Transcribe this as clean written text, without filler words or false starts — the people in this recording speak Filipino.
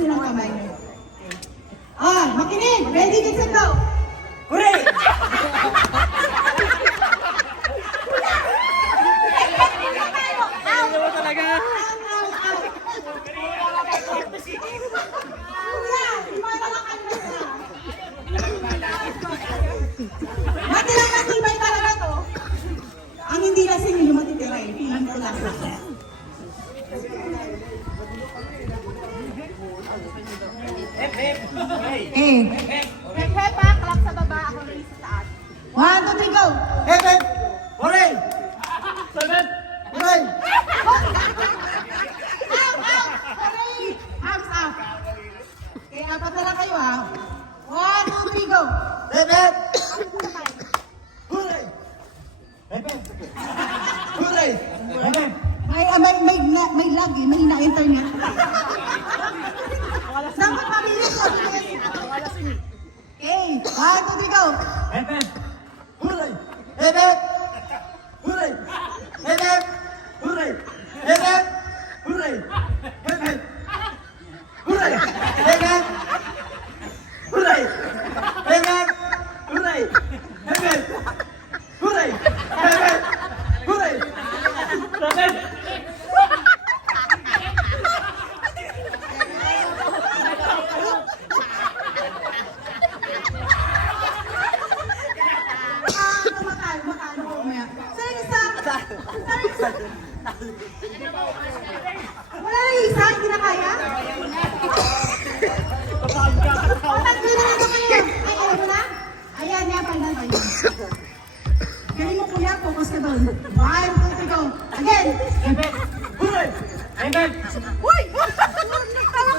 silang kamay. Ah, makinig! Ready, get set, go! Hooray! Ano mo talaga? Matilang matibay talaga to. Ang hindi lasing yung matitira eh. Pilang ko lang. Eh. Hep, ha? Clap sa baba, ako rin sa taas. 1, 2, 3, go! Hep, hep! Hooray! Sabat! Hooray! Up, up! Hooray! Arms up! Okay, apat na lang kayo ha. 1, 2, 3, go! Hep, hep! Hooray! Hep, hep! Hooray! Hep, hep! May lag eh, may na-internet. Dapat mabilis ko. Okay, 1, 2, 3, go! Hep, hep! Hooray! Hep, hep! Hooray! Hep, hep! Hooray! Hep, hep! Hooray! Hep, hep! Hooray! Hep, hep! Hooray! Hep, hep! Hooray! Hep, hep! Hooray! Hep, hep! Hooray! Sabat! Makano ko umaya. Sa isa! Wala na isa, hindi na kaya? Tatlo na lang kayo. Ay, alam mo na? Ayan, yan, pandan kayo. Galing mo kuya, focus ka doon. 1, 2, 3, go. Again! Hooray! Hep, hep! Uy! Tama